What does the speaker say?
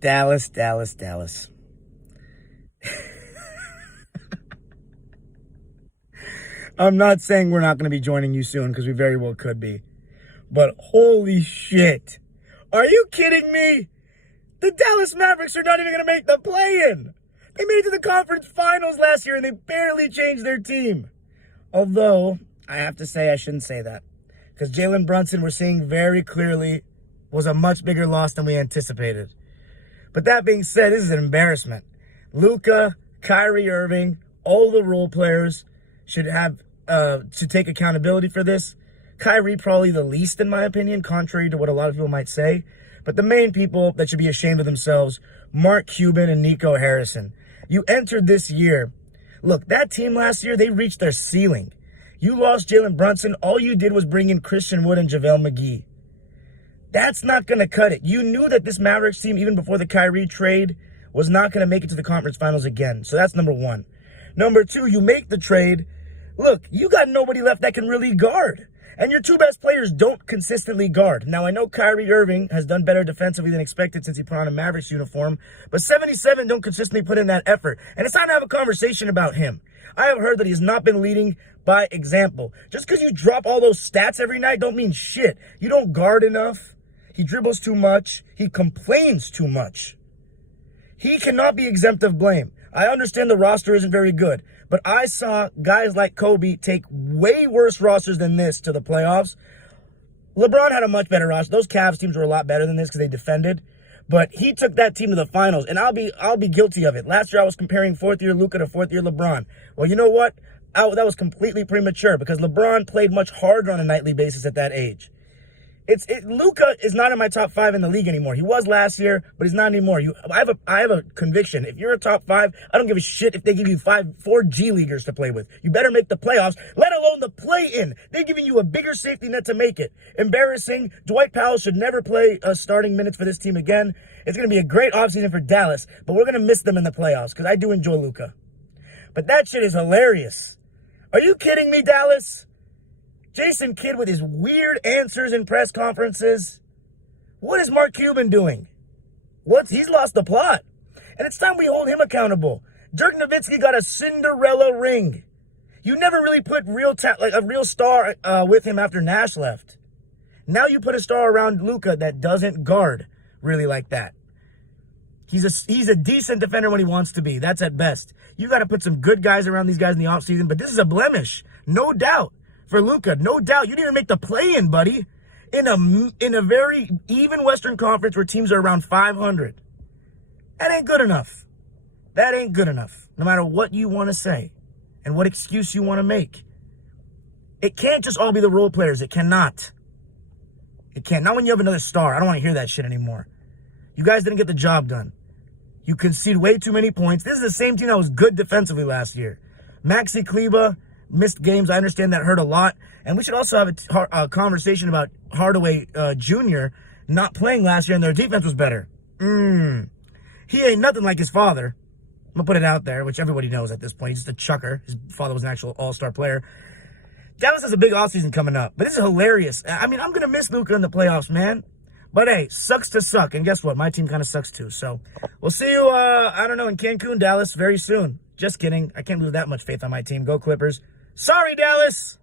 Dallas. I'm not saying we're not going to be joining you soon, because we very well could be. But holy shit. Are you kidding me? The Dallas Mavericks are not even going to make the play-in. They made it to the conference finals last year, and they barely changed their team. Although, I have to say I shouldn't say that. Because Jalen Brunson, we're seeing very clearly, was a much bigger loss than we anticipated. But that being said, this is an embarrassment. Luka, Kyrie Irving, all the role players should have to take accountability for this. Kyrie probably the least, in my opinion, contrary to what a lot of people might say. But the main people that should be ashamed of themselves, Mark Cuban and Nico Harrison. You entered this year. Look, that team last year, they reached their ceiling. You lost Jalen Brunson. All you did was bring in Christian Wood and JaVale McGee. That's not going to cut it. You knew that this Mavericks team, even before the Kyrie trade, was not going to make it to the conference finals again. So that's number one. Number two, you make the trade. Look, you got nobody left that can really guard. And your two best players don't consistently guard. Now, I know Kyrie Irving has done better defensively than expected since he put on a Mavericks uniform, but 77 don't consistently put in that effort. And it's time to have a conversation about him. I have heard that he has not been leading by example. Just because you drop all those stats every night don't mean shit. You don't guard enough. He dribbles too much. He complains too much. He cannot be exempt of blame. I understand the roster isn't very good, but I saw guys like Kobe take way worse rosters than this to the playoffs. LeBron had a much better roster. Those Cavs teams were a lot better than this because they defended, but he took that team to the finals, and I'll be guilty of it. Last year I was comparing fourth-year Luka to fourth-year LeBron. Well, you know what? That was completely premature because LeBron played much harder on a nightly basis at that age. Luka is not in my top 5 in the league anymore. He was last year, but he's not anymore. I have a conviction. If you're a top 5, I don't give a shit if they give you 4 G Leaguers to play with. You better make the playoffs, let alone the play-in. They're giving you a bigger safety net to make it. Embarrassing. Dwight Powell should never play starting minutes for this team again. It's going to be a great offseason for Dallas, but we're going to miss them in the playoffs because I do enjoy Luka. But that shit is hilarious. Are you kidding me, Dallas? Jason Kidd with his weird answers in press conferences. What is Mark Cuban doing? He's lost the plot. And it's time we hold him accountable. Dirk Nowitzki got a Cinderella ring. You never really put a real star with him after Nash left. Now you put a star around Luka that doesn't guard really like that. He's a decent defender when he wants to be. That's at best. You got to put some good guys around these guys in the offseason, but this is a blemish. No doubt. For Luka, no doubt. You didn't even make the play-in, buddy. In a very even Western Conference where teams are around 500. That ain't good enough. That ain't good enough. No matter what you want to say and what excuse you want to make. It can't just all be the role players. It cannot. It can't. Not when you have another star. I don't want to hear that shit anymore. You guys didn't get the job done. You concede way too many points. This is the same team that was good defensively last year. Maxi Kleber missed games. I understand that hurt a lot. And we should also have a conversation about Hardaway Jr. not playing last year and their defense was better. He ain't nothing like his father. I'm going to put it out there, which everybody knows at this point. He's just a chucker. His father was an actual all-star player. Dallas has a big offseason coming up. But this is hilarious. I mean, I'm going to miss Luka in the playoffs, man. But hey, sucks to suck. And guess what? My team kind of sucks too. So we'll see you, I don't know, in Cancun, Dallas very soon. Just kidding. I can't lose that much faith on my team. Go Clippers. Sorry, Dallas.